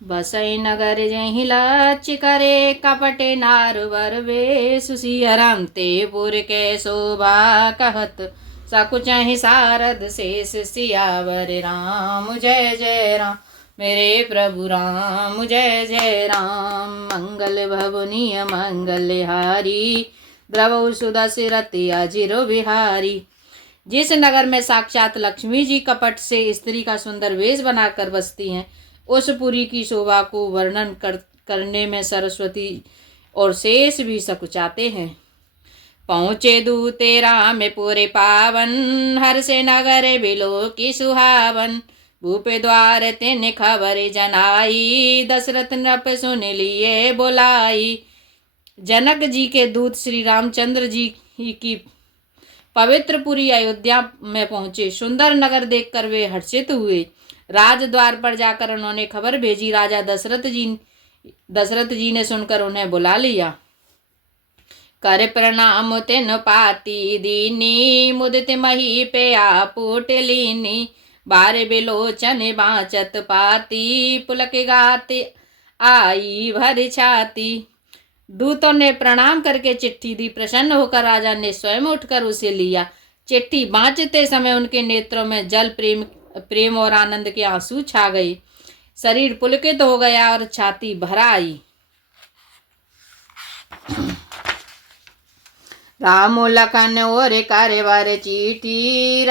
बसई नगर जहि लच करे कपटे नारवर वेश सियरम ते पुर के शोभा कहत सकुचहि सारद शेष सियावर राम जय जय राम। मेरे प्रभु राम जय जय राम। मंगल भवनीय मंगल हारी द्रवौ सुदशरथि अजिरो बिहारी। जिस नगर में साक्षात लक्ष्मी जी कपट से स्त्री का सुंदर वेश बनाकर बसती हैं, उस पुरी की शोभा को वर्णन करने में सरस्वती और शेष भी सकुचाते हैं। पहुँचे दूते राम पूरे पावन, हर से नगर बिलो की सुहावन। भूपे द्वार तेने खबर जनाई, दशरथ नृप सुन लिए बोलाई। जनक जी के दूत श्री रामचंद्र जी की पवित्रपुरी अयोध्या में पहुंचे। सुंदर नगर देखकर वे हर्षित हुए। राजद्वार पर जाकर उन्होंने खबर भेजी। राजा दशरथ जी ने सुनकर उन्हें बुला लिया। कर प्रणाम तेन पाती दीनी, मुदित मही पे आपूट लीनी। बार बिलोचन बाँचत पाती, पुलक गाते आई भर छाती। दूतों ने प्रणाम करके चिट्ठी दी। प्रसन्न होकर राजा ने स्वयं उठकर उसे लिया। चिट्ठी बाँचते समय उनके नेत्रों में जल प्रेम और आनंद के आंसू छा गए। शरीर पुलकित हो गया और छाती भर आई। राम लखन और कारवर चीठी,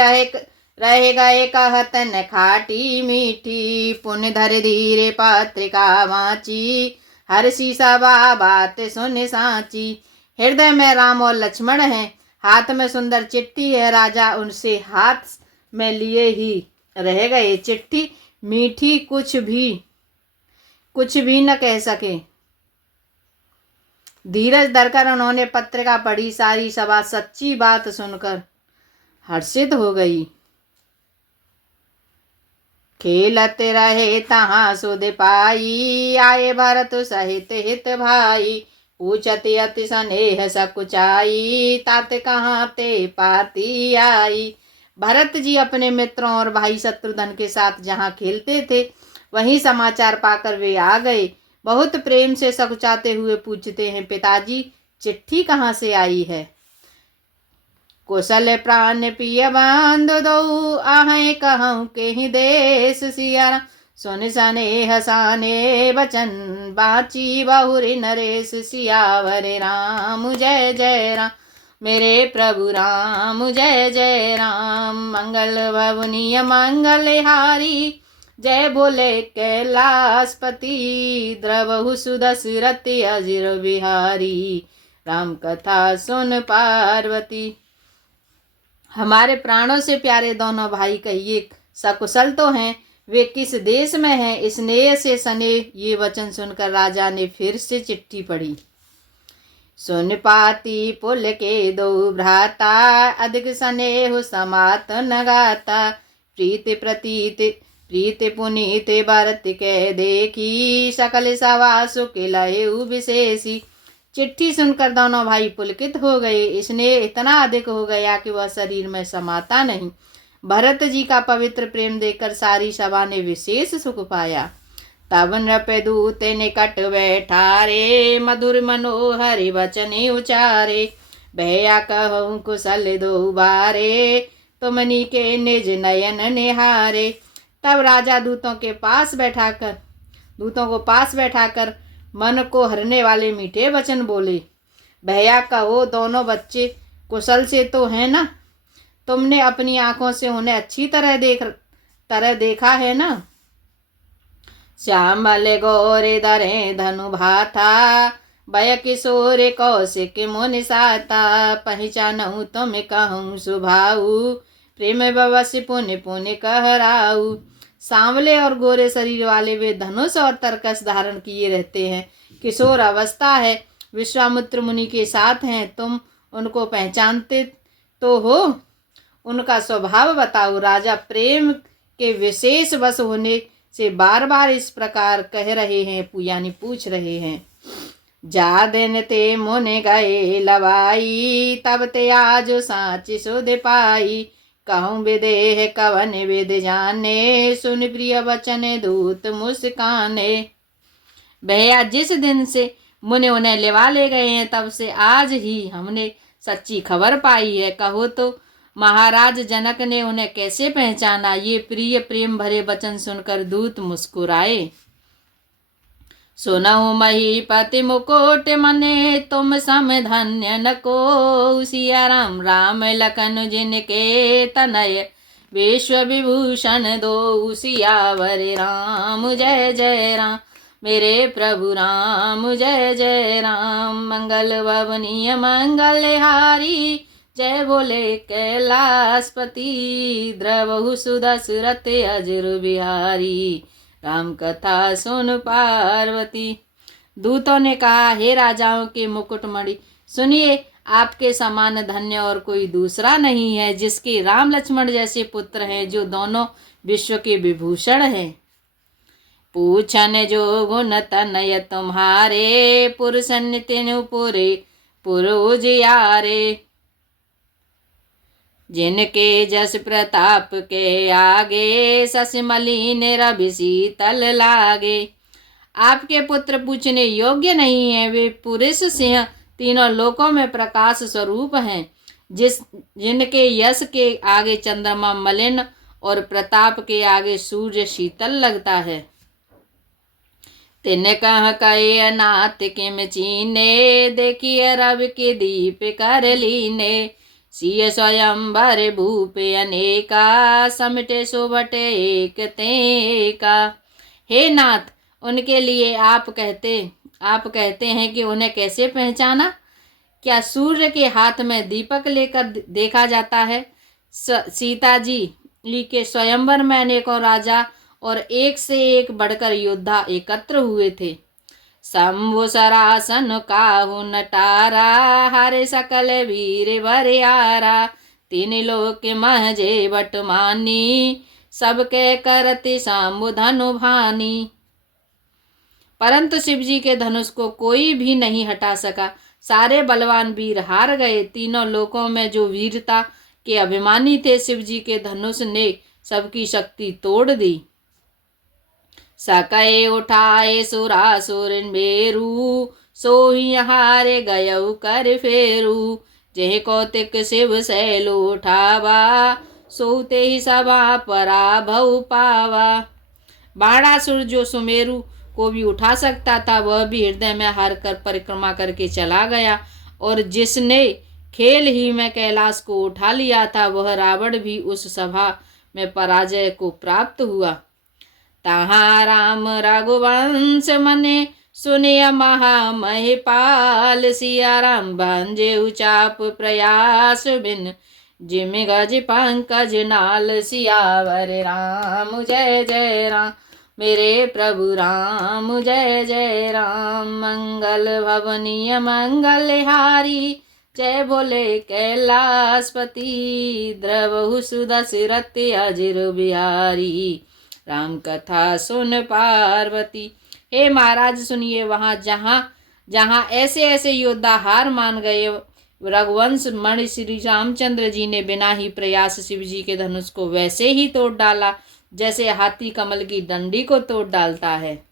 रह गए कहत न खाटी मीठी। पुण्य धर धीरे पत्रिका वाची, हर्षि सभा बात सुन साची। हृदय में राम और लक्ष्मण हैं, हाथ में सुंदर चिट्ठी है। राजा उनसे हाथ में लिए ही रह गए। चिट्ठी मीठी कुछ भी न कह सके। धीरज धरकर उन्होंने पत्रिका पढ़ी। सारी सभा सच्ची बात सुनकर हर्षित हो गई। खेलत रहे तहाँ सुध पाई, आए भरत सहित हित भाई। पूछत अति स्नेह सकुचाई, तात कहाँ ते पाती आई। भरत जी अपने मित्रों और भाई शत्रुघ्न के साथ जहाँ खेलते थे, वहीं समाचार पाकर वे आ गए। बहुत प्रेम से सकुचाते हुए पूछते हैं, पिताजी चिट्ठी कहाँ से आई है। कुशल प्राण पिय बांध दो, आहें कहूँ के ही देश सिया। सुन सनेह साने बचन, बाची बहुरी नरेश सियावर राम जय जय राम। मेरे प्रभु राम जय जय राम। मंगल भवनीय मंगल हारी, जय बोले कैलाशपति। द्रवहु सुदशरथि अजिर बिहारी, राम कथा सुन पार्वती। हमारे प्राणों से प्यारे दोनों भाई कहिए सकुशल तो हैं, वे किस देश में हैं। स्नेह से सने ये वचन सुनकर राजा ने फिर से चिट्ठी पढ़ी। सुन पाती पुल के दो भ्राता, अधिक स्नेह समात न गाता। प्रीति पुनीत भरत के देखी, सकल सभा सुख लहु विशेषी। चिट्ठी सुनकर दोनों भाई पुलकित हो गए। इसने इतना अधिक हो गया कि वह शरीर में समाता नहीं। भरत जी का पवित्र प्रेम देखकर सारी सभा ने विशेष सुख पाया। तब नृपदूत निकट बैठा रे, मधुर मनोहर वचन उचारे। भैया कहूँ कुशल दो बारे, तुमनी के निज नयन निहारे। तब राजा दूतों को पास बैठाकर मन को हरने वाले मीठे वचन बोले। भैया कहो, दोनों बच्चे कुशल से तो हैं ना। तुमने अपनी आंखों से उन्हें अच्छी तरह देखा है ना। श्यामल गौरे धरे धनु भाथा, भय किशोर कौशिक मुनि साता। पहचानहु तुम कहूँ सुभाऊ, प्रेम बवस पुण्य पुण्य कहराऊ। सांवले और गोरे शरीर वाले वे धनुष और तरकस धारण किए रहते हैं। किशोर अवस्था है, विश्वामित्र मुनि के साथ हैं। तुम उनको पहचानते तो हो। उनका स्वभाव बताओ। राजा प्रेम के विशेष वश होने से बार बार इस प्रकार कह रहे हैं, यानी पूछ रहे हैं। जा दिन ते मुने गए लवाई, तब ते आज साच सुध पाई। कहूँ विदेह कवन विद जाने, सुन प्रिय वचन दूत मुस्काने। भैया जिस दिन से मुने उन्हें लेवा ले गए हैं तब से आज ही हमने सच्ची खबर पाई है। कहो तो महाराज जनक ने उन्हें कैसे पहचाना? ये प्रिय प्रेम भरे वचन सुनकर दूत मुस्कुराए। सुनहु महीपति मुकुट मने तुम सम धन्य न को। सिया राम राम लखन जिनके तनय विश्व विभूषण दो। सियावर राम जय जय राम मेरे प्रभु राम जय जय राम। मंगल भवनीय मंगलहारी जय बोले कैलाशपति। द्रवहु सुदशरथ अजर बिहारी राम कथा सुन पार्वती। दूतों ने कहा, हे राजाओं के मुकुटमणि, सुनिए, आपके समान धन्य और कोई दूसरा नहीं है, जिसके राम लक्ष्मण जैसे पुत्र हैं, जो दोनों विश्व के विभूषण हैं। पूछन जो गुण तनय तुम्हारे, पुरुषन तिनु पुरे पुरुजियारे। जिनके जस प्रताप के आगे, सस मलिन रवि शीतल लागे। आपके पुत्र पूछने योग्य नहीं है, वे पुरुष सिंह तीनों लोकों में प्रकाश स्वरूप हैं। जिनके यश के आगे चंद्रमा मलिन और प्रताप के आगे सूर्य शीतल लगता है। तिन कह कहे अनाथ किम चीने, देखिए रवि के दीप कर लीने। सिय स्वयंवर भूप अनेका, समटे सुबटे एक तेका। हे नाथ, उनके लिए आप कहते हैं कि उन्हें कैसे पहचाना? क्या सूर्य के हाथ में दीपक लेकर देखा जाता है? सीता जी के स्वयंवर में अनेकों राजा और एक से एक बढ़कर योद्धा एकत्र हुए थे। शंभु सरासन काहु नटारा, हरे सकल वीर बरियारा। तीन लोक महजे बटमानी, सबके करति शंभु धनु भानी। परंतु शिवजी के धनुष को कोई भी नहीं हटा सका। सारे बलवान वीर हार गए। तीनों लोकों में जो वीरता के अभिमानी थे, शिवजी के धनुष ने सबकी शक्ति तोड़ दी। सकै उठाए सुरासुर बेरू, सोही हारे गयऊ कर फेरू। जेह कौतिक शिव शैल उठावा, सोते ही सभा पराभव पावा। बाणासुर जो सुमेरु को भी उठा सकता था, वह भी हृदय में हार कर परिक्रमा करके चला गया। और जिसने खेल ही में कैलाश को उठा लिया था, वह रावण भी उस सभा में पराजय को प्राप्त हुआ। तहाँ राम रघुवंश मने, सुनिय महामहिपाल। सिया राम भंजे उचाप प्रयास बिन, जिम गज पंकज नाल। सियावर राम जय जय राम मेरे प्रभु राम जय जय राम। मंगल भवनीय मंगलहारी जय बोले कैलाशपति। द्रवहु सुदशरथ अजर बिहारी राम कथा सुन पार्वती। हे महाराज सुनिए, वहाँ जहाँ ऐसे ऐसे योद्धा हार मान गए, रघुवंश मणि श्री रामचंद्र जी ने बिना ही प्रयास शिव जी के धनुष को वैसे ही तोड़ डाला, जैसे हाथी कमल की डंडी को तोड़ डालता है।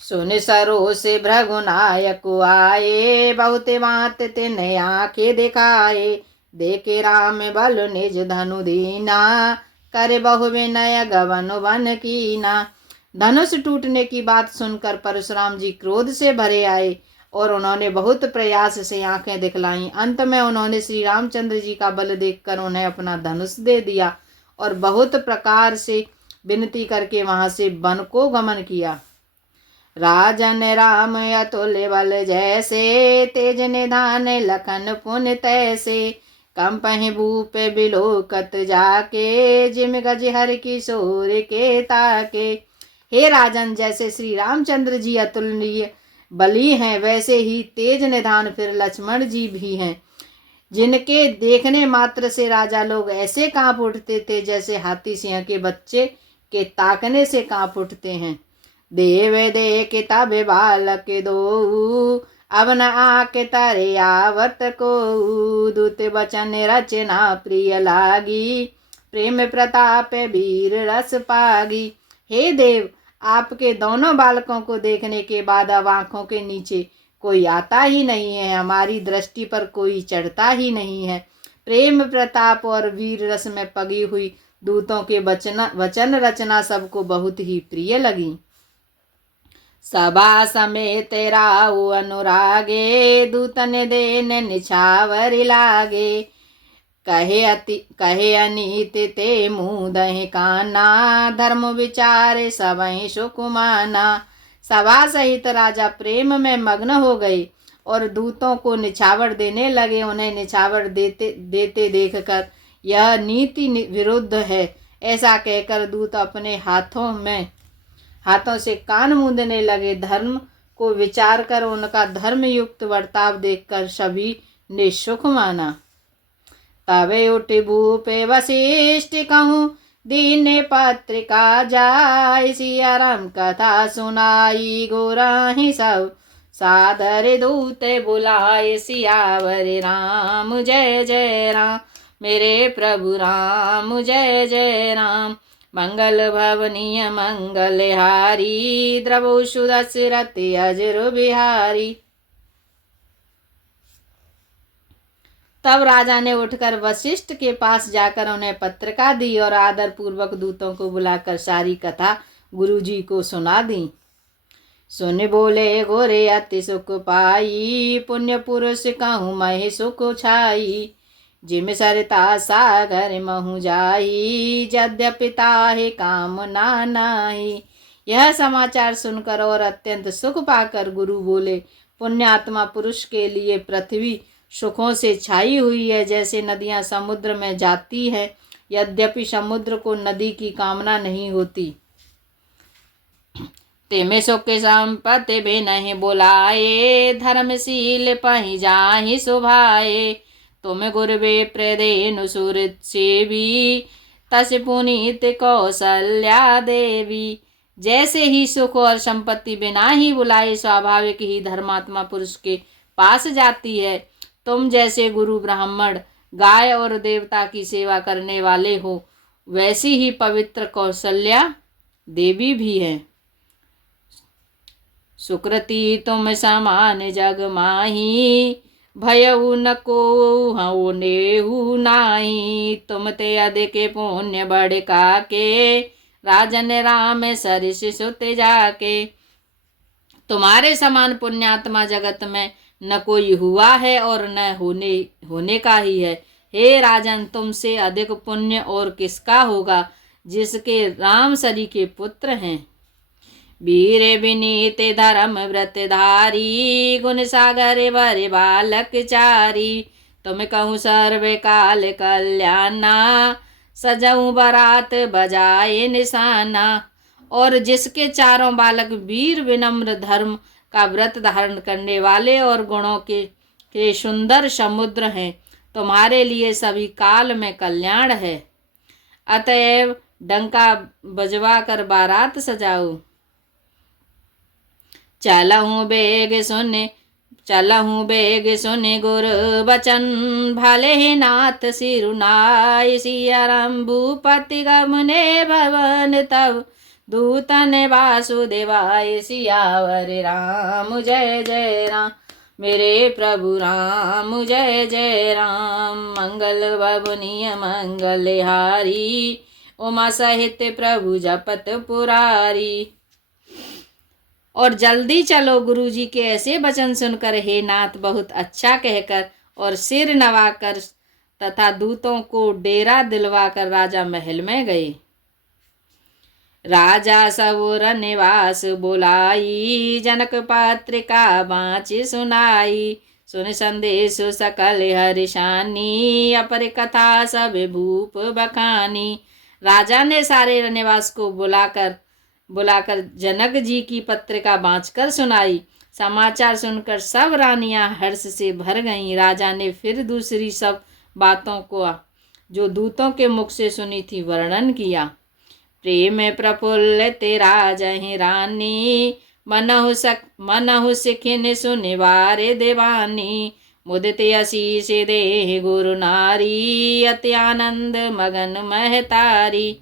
सुन सरो से भृगुनायक आए, बहुत बात तिन आंखें दिखाए। देखे राम बल निज धनु दीना, करे बहु विनय गवन वन कीना। धनुष टूटने की बात सुनकर परशुराम जी क्रोध से भरे आए और उन्होंने बहुत प्रयास से आंखें दिखलाई। अंत में उन्होंने श्री रामचंद्र जी का बल देखकर उन्हें अपना धनुष दे दिया और बहुत प्रकार से विनती करके वहां से वन को गमन किया। राजन राम अतुल्य बल जैसे, तेज निधान लखन पुन तैसे। कंपहि भूप बिलोकत जाके, जिम गज हर किशोर के ताके। हे राजन, जैसे श्री रामचंद्र जी अतुलनीय बली हैं, वैसे ही तेज निधान फिर लक्ष्मण जी भी हैं, जिनके देखने मात्र से राजा लोग ऐसे कांप उठते थे जैसे हाथी सिंह के बच्चे के ताकने से कांप उठते हैं। देव देख तब बालक दो, अब न आके तारे आवत को। दूत बचन रचना प्रिय लागी, प्रेम प्रताप वीर रस पागी। हे देव, आपके दोनों बालकों को देखने के बाद अब आंखों के नीचे कोई आता ही नहीं है, हमारी दृष्टि पर कोई चढ़ता ही नहीं है। प्रेम प्रताप और वीर रस में पगी हुई दूतों के वचन रचना सबको बहुत ही प्रिय लगी। सभा समेत राउ अनुरागे, दूतन देन निछावर लागे। कहे अनीत ते मुँह दहि काना, धर्म विचारे सबहि सुख माना। सभा सहित राजा प्रेम में मग्न हो गए और दूतों को निछावर देने लगे। उन्हें निछावर देते देखकर यह नीति विरुद्ध है ऐसा कहकर दूत अपने हाथों से कान मूंदने लगे। धर्म को विचार कर उनका धर्मयुक्त वर्ताव देखकर सभी ने सुख माना। तबे उठ भूपे वशिष्ठ कहूँ, दीन पत्रिका जाय। सिया राम कथा सुनाई, गोराही सब सादर दूत बुलाए। सियावर राम जय जय राम, मेरे प्रभु राम जय जय राम। मंगल भवनीय मंगलहारी, द्रवोषु दशरथ अजर बिहारी। तब राजा ने उठकर वशिष्ठ के पास जाकर उन्हें पत्रिका दी और आदर पूर्वक दूतों को बुलाकर सारी कथा गुरुजी को सुना दी। सुन बोले गोरे अति सुख पाई, पुण्य पुरुष कहूँ महि सुख छाई। जिम सरता सागर महु जाई, यद्यपि ताहि कामना नाहि। यह समाचार सुनकर और अत्यंत सुख पाकर गुरु बोले, पुण्यात्मा पुरुष के लिए पृथ्वी सुखों से छाई हुई है, जैसे नदियां समुद्र में जाती है, यद्यपि समुद्र को नदी की कामना नहीं होती। तेमे सुख संपत्ति भी नहीं बुलाए, धर्मशील पहि जाहि सुभाए। तुम गुरवे प्रदेनु सुरत सेवी, तस पुनीत कौशल्या देवी। जैसे ही सुख और संपत्ति बिना ही बुलाए स्वाभाविक ही धर्मात्मा पुरुष के पास जाती है, तुम जैसे गुरु ब्राह्मण गाय और देवता की सेवा करने वाले हो, वैसी ही पवित्र कौशल्या देवी भी है। सुकृति तुम समान जग माही, भयउ न को हऊ नेहु नाही। तुम ते अधिक पुण्य बढ़ काके, राजन राम सरिस सुत जाके। तुम्हारे समान पुण्यात्मा जगत में न कोई हुआ है और न होने का ही है। हे राजन, तुमसे अधिक पुण्य और किसका होगा, जिसके राम सरी के पुत्र हैं। वीर विनीत धर्म व्रतधारी, गुण सागर वर बालक चारी। तुम कहूँ सर्व काल कल्याणा, सजऊ बरात बजाए निशाना। और जिसके चारों बालक वीर विनम्र धर्म का व्रत धारण करने वाले और गुणों के सुंदर समुद्र हैं, तुम्हारे लिए सभी काल में कल्याण है। अतएव डंका बजवा कर बारात सजाओ। चलहूँ बेग सुन गुर बचन, भाले ही नाथ सिरुनाय। सिया राम भूपति गमने भवन, तब दूतन वासुदेवाय। सियावर राम जय जय राम, मेरे प्रभु राम जय जय राम। मंगल भवनीय मंगलहारी, उमा सहित प्रभु जपत पुरारी। और जल्दी चलो। गुरुजी के ऐसे वचन सुनकर हे नाथ बहुत अच्छा कहकर और सिर नवाकर तथा दूतों को डेरा दिलवाकर राजा महल में गए। राजा सवुर निवास बुलाई, जनक पत्रिका बाँच सुनाई। सुन संदेश सकल हर्षानी, अपर कथा सब भूप बखानी। राजा ने सारे निवास को बुलाकर जनक जी की पत्रिका बाँचकर सुनाई। समाचार सुनकर सब रानियां हर्ष से भर गईं। राजा ने फिर दूसरी सब बातों को जो दूतों के मुख से सुनी थी वर्णन किया। प्रेम प्रफुल्लित राजहि रानी, मनहु सिखिन सुनिवारे देवानी। मुदित आशीष देह गुरु नारी, अति आनंद मगन महतारी।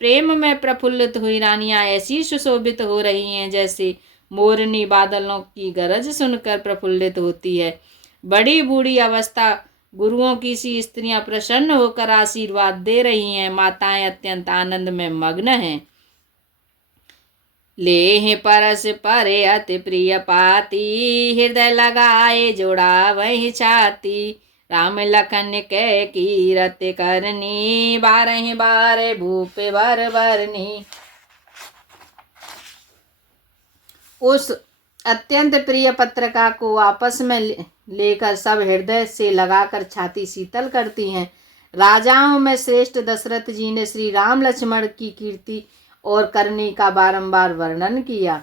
प्रेम में प्रफुल्लित हुई रानियां ऐसी सुशोभित हो रही हैं जैसे मोरनी बादलों की गरज सुनकर प्रफुल्लित होती है। बड़ी बूढ़ी अवस्था गुरुओं की सी स्त्रियां प्रसन्न होकर आशीर्वाद दे रही हैं। माताएं अत्यंत आनंद में मग्न हैं। लेह परस परे अति प्रिय पाती, हृदय लगाए जोड़ा वही छाती। राम लखन कै कीरत करनी, बारह बार भूप बर बरनी। उस अत्यंत प्रिय पत्रिका को आपस में लेकर सब हृदय से लगाकर छाती शीतल करती हैं। राजाओं में श्रेष्ठ दशरथ जी ने श्री राम लक्ष्मण की कीर्ति और करनी का बारंबार वर्णन किया।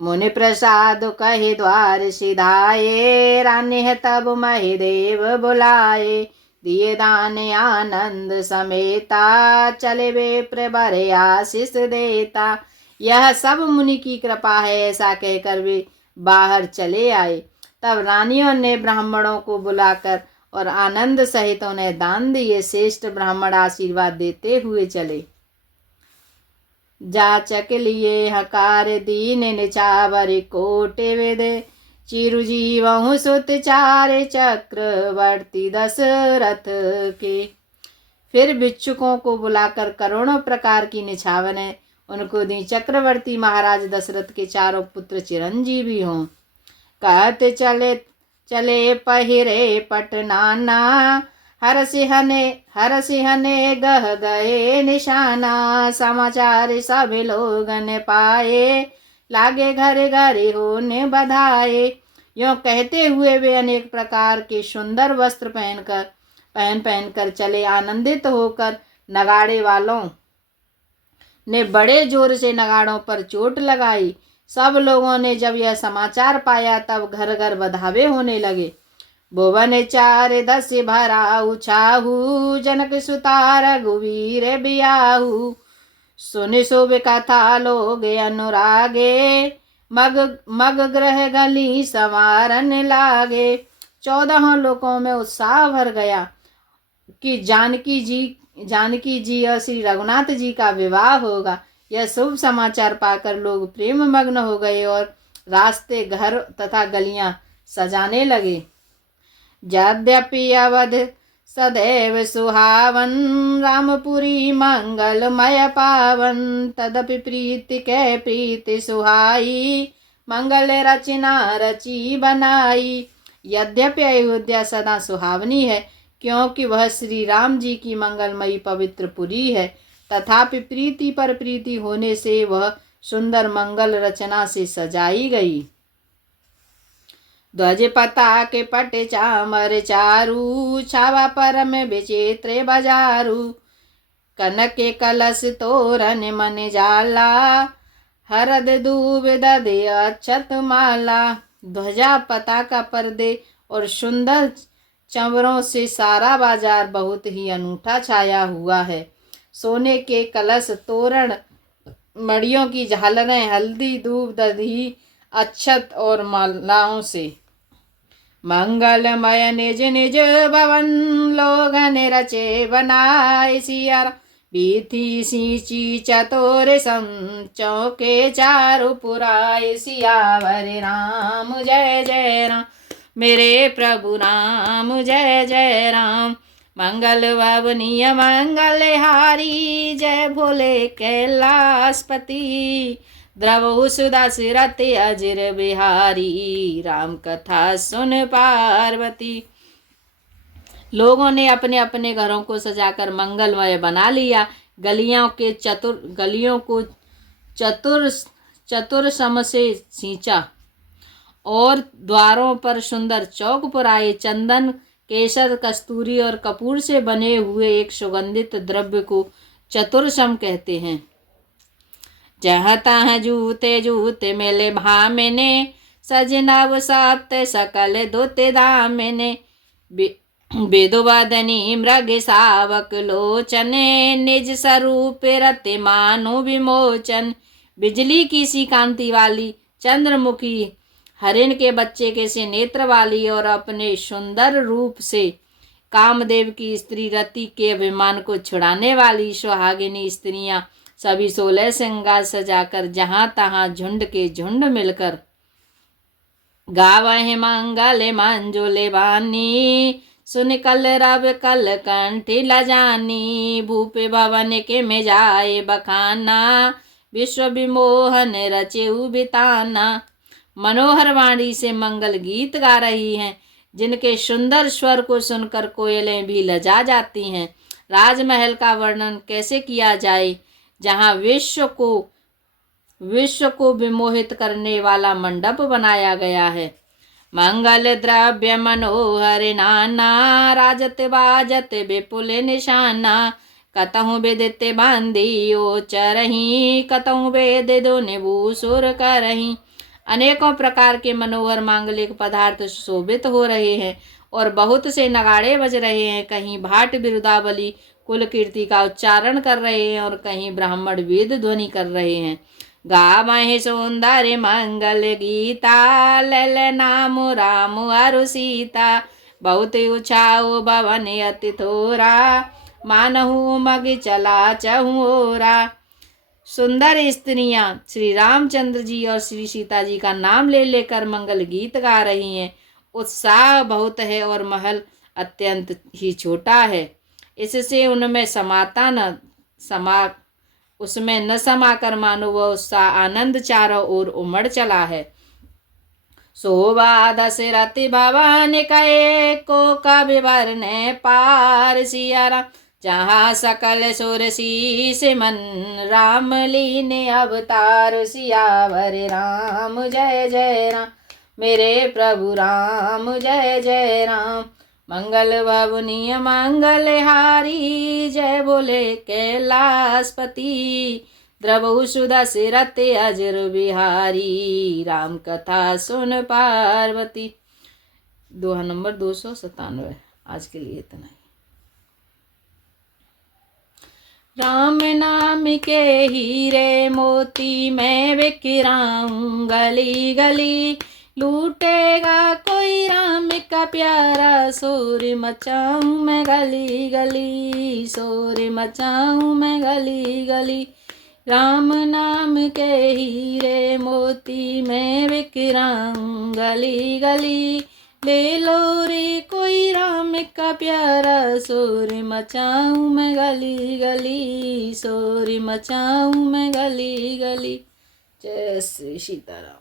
मुनि प्रसाद कहे द्वार सिधाए, रानी है तब महिदेव बुलाए। दिए दान आनंद समेता, चले विप्र बरे आशीष देता। यह सब मुनि की कृपा है, ऐसा कहकर वे बाहर चले आए। तब रानियों ने ब्राह्मणों को बुलाकर और आनंद सहित उन्हें दान दिए। श्रेष्ठ ब्राह्मण आशीर्वाद देते हुए चले। जाचक लिए हकार दीन निचावर, कोटे वेद चिरुजीवहु सुत चारे, चक्रवर्ती दशरथ के। फिर भिक्षुकों को बुलाकर करोड़ों प्रकार की निछावनें उनको दी। चक्रवर्ती महाराज दशरथ के चारों पुत्र चिरंजीवी हों। कहते चले चले पहिरे पटनाना, हर सिंहने गह गए निशाना। समाचार सब लोगन पाए, लागे घर घर होने बधाए। यों कहते हुए वे अनेक प्रकार के सुंदर वस्त्र पहन कर चले। आनंदित होकर नगाड़े वालों ने बड़े जोर से नगाड़ों पर चोट लगाई। सब लोगों ने जब यह समाचार पाया तब घर घर बधावे होने लगे। भुवन चार दस भरा उछाहू, जनक सुता रघुवीर बियाहू। सुनि शुभ कथा लोग अनुरागे, मग ग्रह गली संवारन लागे। 14 लोकों में उत्साह भर गया कि जानकी जी और श्री रघुनाथ जी का विवाह होगा। यह शुभ समाचार पाकर लोग प्रेम मग्न हो गए और रास्ते, घर तथा गलियां सजाने लगे। यद्यपि अवध सदैव सुहावन, रामपुरी मंगलमय पावन। तदपि प्रीति कै प्रीति सुहाई, मंगल रचना रची बनाई। यद्यपि अयोध्या सदा सुहावनी है, क्योंकि वह श्री राम जी की मंगलमयी पवित्र पुरी है, तथापि प्रीति पर प्रीति होने से वह सुंदर मंगल रचना से सजाई गई। ध्वज पताके पट चामर चारू, छावा परम विचित्र बजारू। कनक के कलश तोरण मन जाला, हरद दूब दधे अक्षत माला। ध्वजा, पताका, पर्दे और सुंदर चंवरों से सारा बाजार बहुत ही अनूठा छाया हुआ है। सोने के कलश, तोरण, मड़ियों की झालरें, हल्दी, दूब, दधी, अक्षत और मालाओं से मंगलमय निज निज भवन, लोगन रचे बनाए। सिया बीथी सींची चतुर सम, चौके चारु पुराए। सियावर राम जय जय राम, मेरे प्रभु राम जय जय राम। मंगल भवनीय मंगलहारी, जय भोले कैलाशपति। द्रवहु सुदास रति अजिर बिहारी, राम कथा सुन पार्वती। लोगों ने अपने अपने घरों को सजाकर मंगलमय बना लिया। गलियों को चतुर सम से सींचा और द्वारों पर सुंदर चौक पुराए। चंदन, केसर, कस्तूरी और कपूर से बने हुए एक सुगंधित द्रव्य को चतुरसम कहते हैं। जहाँ तहाँ जूते जूते मेले भामिने, सजनव सप्त सकल दुते दामिने। वेदुवदनी मृग सावक लोचने, निज स्वरूप रति मानु विमोचन। बिजली की सी कांति वाली चंद्रमुखी हरिण के बच्चे के से नेत्र वाली और अपने सुंदर रूप से कामदेव की स्त्री रति के अभिमान को छुड़ाने वाली सुहागिनी स्त्रियां सभी 16 श्रृंगार सजाकर जहां तहां झुंड के झुंड मिलकर गावहि मंगल मंजुले बानी, सुन कल रब कल कंठी लजानी, भूपे भवन के में जाए बखाना, विश्व विमोहन रचेऊ बिताना। मनोहर वाणी से मंगल गीत गा रही हैं, जिनके सुंदर स्वर को सुनकर कोयलें भी लजा जाती हैं। राजमहल का वर्णन कैसे किया जाए, जहाँ विश्व को विमोहित करने वाला मंडप बनाया गया है। मंगल द्रव्य मनोहर नाना, राजत बाजत विपुल निशाना, कतहु विदित बांधियो चरही, कतहु वेद दो निभूसुर करही। अनेकों प्रकार के मनोहर मांगलिक पदार्थ शोभित हो रहे हैं और बहुत से नगाड़े बज रहे हैं। कहीं भाट बिरुदावली कुल कीर्ति का उच्चारण कर रहे हैं और कहीं ब्राह्मण वेद ध्वनि कर रहे हैं। गावहि सुंदर मंगल गीता, लल नाम राम अरु सीता, बहुत उछाओ भवन अति थोरा, मानहु मग चला चहुओरा। सुंदर स्त्रियां श्री रामचंद्र जी और श्री सीता जी का नाम ले लेकर मंगल गीत गा रही हैं। उत्साह बहुत है और महल अत्यंत ही छोटा है, इससे उनमें उसमें न समाकर मानो वह उत्साह आनंद चारों ओर उमड़ चला है। शोभा दशरथ भवन कहे को कविवर ने पार, सिया जहाँ सकल सुर शीस मन, राम लीने अवतार, सियावर राम जय जय राम, मेरे प्रभु राम जय जय राम। मंगल भवनीय मंगल हारी, जय बोले कैलाशपति, द्रवहु सुदशरथ अजर बिहारी, राम कथा सुन पार्वती। दोहा नंबर 297। आज के लिए इतना ही। राम नाम के हीरे मोती मैं बिखराऊं गली गली, लूटेगा कोई राम का प्यारा, शोर मचाऊं मैं गली गली, शोर मचाऊं मैं गली गली। राम नाम के हीरे मोती मैं बिखराऊं गली गली, ले लो रे कोई राम का प्यारा, शोर मचाऊं मैं गली गली, शोर मचाऊं मैं गली गली। जय श्री सीताराम।